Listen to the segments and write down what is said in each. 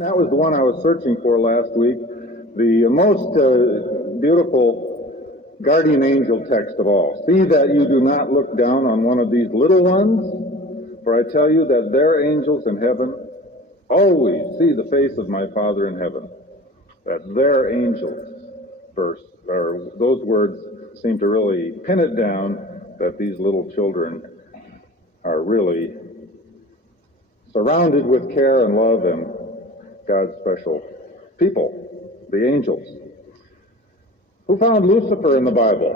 That was the one I was searching for last week. The most beautiful guardian angel text of all. See that you do not look down on one of these little ones, for I tell you that their angels in heaven always see the face of my Father in heaven. That their angels, first, or those words seem to really pin it down that these little children are really surrounded with care and love and God's special people, the angels. Who found Lucifer in the Bible?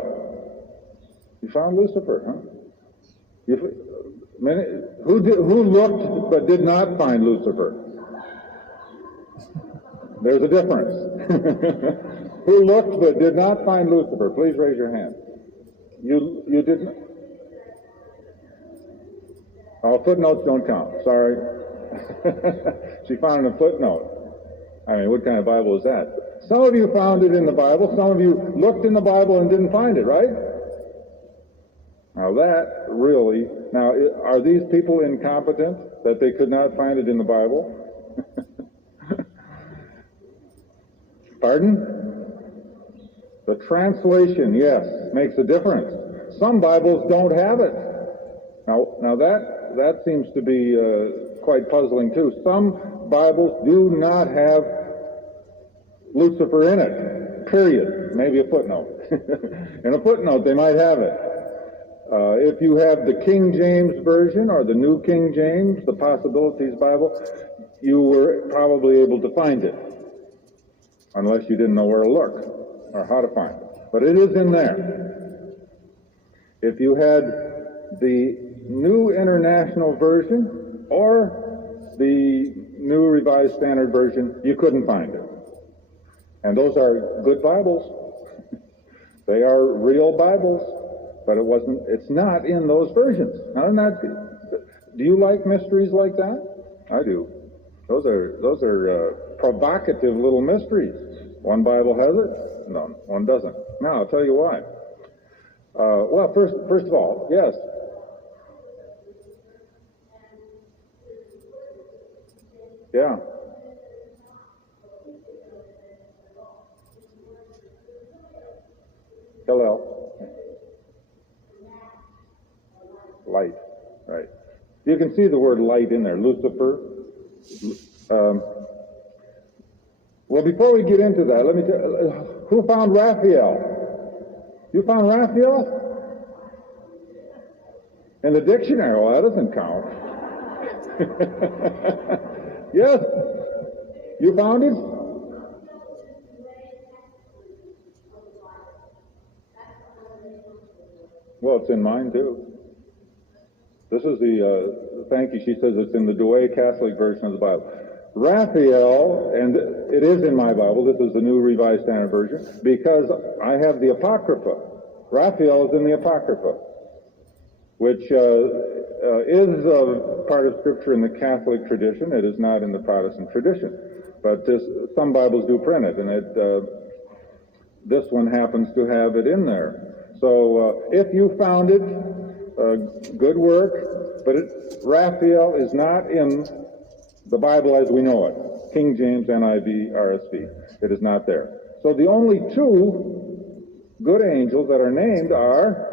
You found Lucifer, huh? Who looked but did not find Lucifer? There's a difference. Who looked but did not find Lucifer? Please raise your hand. You didn't? Oh, footnotes don't count. Sorry. She found a footnote. I mean, what kind of Bible is that? Some of you found it in the Bible. Some of you looked in the Bible and didn't find it, right? Now that really... Now, are these people incompetent that they could not find it in the Bible? Pardon? The translation, yes, makes a difference. Some Bibles don't have it. Now that seems to be quite puzzling too. Some Bibles do not have Lucifer in it, period. Maybe a footnote. In a footnote they might have it. If you have the King James Version or the New King James, the Possibilities Bible, you were probably able to find it, unless you didn't know where to look or how to find it. But it is in there. If you had the New International Version or the New Revised Standard Version, you couldn't find it. And those are good Bibles. They are real Bibles. But it's not in those versions. Do you like mysteries like that? I do. Those are provocative little mysteries. One Bible has it, no, one doesn't. Now, I'll tell you why. Well, first of all, yes. Yeah. Hillel. Light, right. You can see the word light in there, Lucifer. Well, before we get into that, let me tell you, who found Raphael? You found Raphael? In the dictionary? Well, that doesn't count. Yes? You found it? Well, it's in mine, too. This is thank you, she says it's in the Douay Catholic version of the Bible. Raphael, and it is in my Bible, this is the New Revised Standard Version, because I have the Apocrypha. Raphael is in the Apocrypha, which is part of Scripture in the Catholic tradition. It is not in the Protestant tradition. But some Bibles do print it, and this one happens to have it in there. So if you found it, good work, but Raphael is not in the Bible as we know it. King James, NIV, RSV. It is not there. So the only two good angels that are named are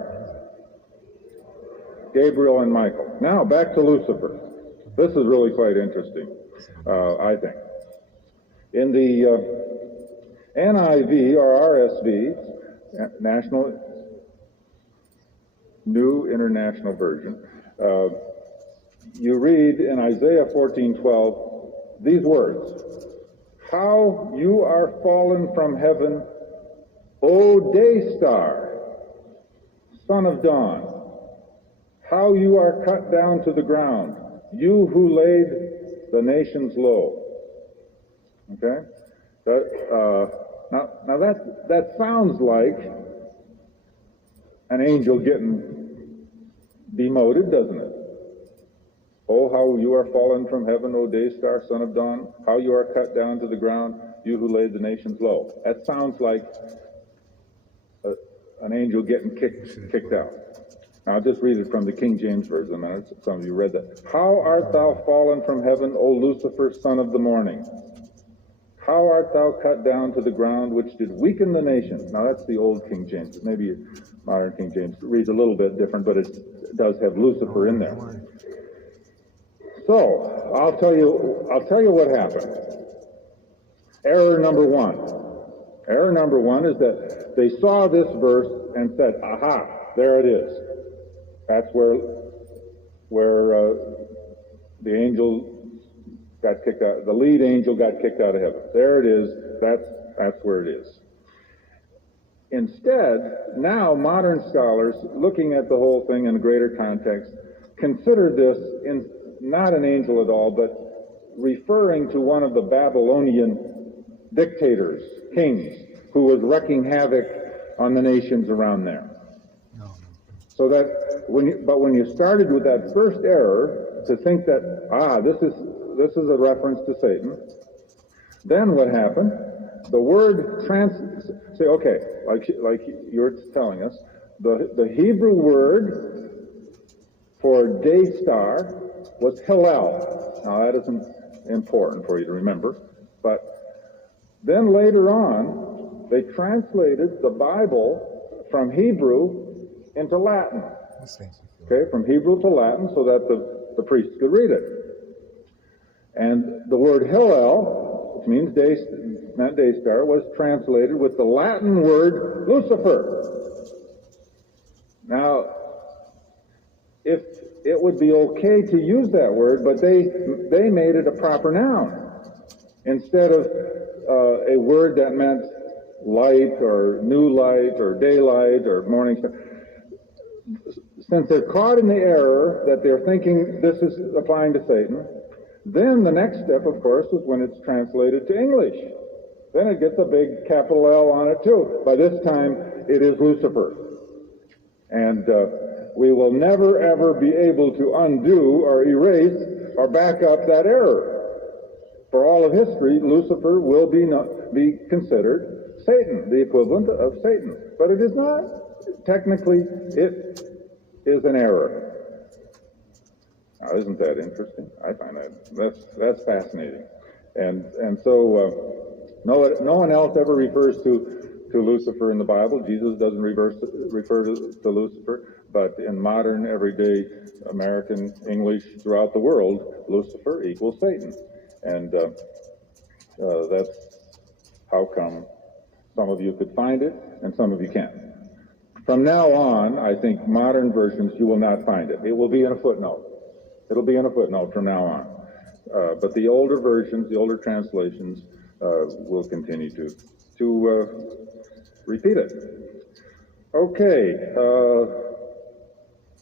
Gabriel and Michael. Now, back to Lucifer. This is really quite interesting, I think. In the NIV or RSV, New International Version, you read in Isaiah 14:12 these words: "How you are fallen from heaven, O day star, son of dawn! How you are cut down to the ground, you who laid the nations low." Okay? Now that sounds like an angel getting demoted, doesn't it? Oh, how you are fallen from heaven, O day star, son of dawn. How you are cut down to the ground, you who laid the nations low. That sounds like an angel getting kicked out. Now, I'll just read it from the King James Version a minute. Some of you read that. "How art thou fallen from heaven, O Lucifer, son of the morning? How art thou cut down to the ground, which did weaken the nations? Now that's the old King James. Maybe modern King James reads a little bit different, but it does have Lucifer in there. So I'll tell you what happened. Error number one. Error number one is that they saw this verse and said, "Aha, there it is." That's where the angel got kicked out. The lead angel got kicked out of heaven. There it is. That's where it is. Instead, now modern scholars, looking at the whole thing in a greater context, consider this not an angel at all, but referring to one of the Babylonian dictators, kings, who was wreaking havoc on the nations around there. So that when you started with that first error to think that this is a reference to Satan, then what happened? The word say okay, like you're telling us, the Hebrew word for day star was Hillel. Now that isn't important for you to remember, but then later on they translated the Bible from Hebrew into Latin. Okay, from Hebrew to Latin so that the priests could read it. And the word Hillel, which means not day star, was translated with the Latin word Lucifer. Now, if it would be okay to use that word, but they made it a proper noun instead of a word that meant light or new light or daylight or morning star. Since they're caught in the error that they're thinking this is applying to Satan, then the next step, of course, is when it's translated to English. Then it gets a big capital L on it too. By this time, it is Lucifer. And we will never, ever be able to undo or erase or back up that error. For all of history, Lucifer will be considered Satan, the equivalent of Satan. But it is not. Technically, it is an error. Now, isn't that interesting? I find that's fascinating. And so no one else ever refers to Lucifer in the Bible. Jesus doesn't refer to Lucifer, but in modern, everyday American English throughout the world, Lucifer equals Satan. And that's how come some of you could find it and some of you can't. From now on, I think modern versions, you will not find it. It will be in a footnote. It'll be in a footnote from now on. But the older versions, the older translations, will continue to repeat it. Okay.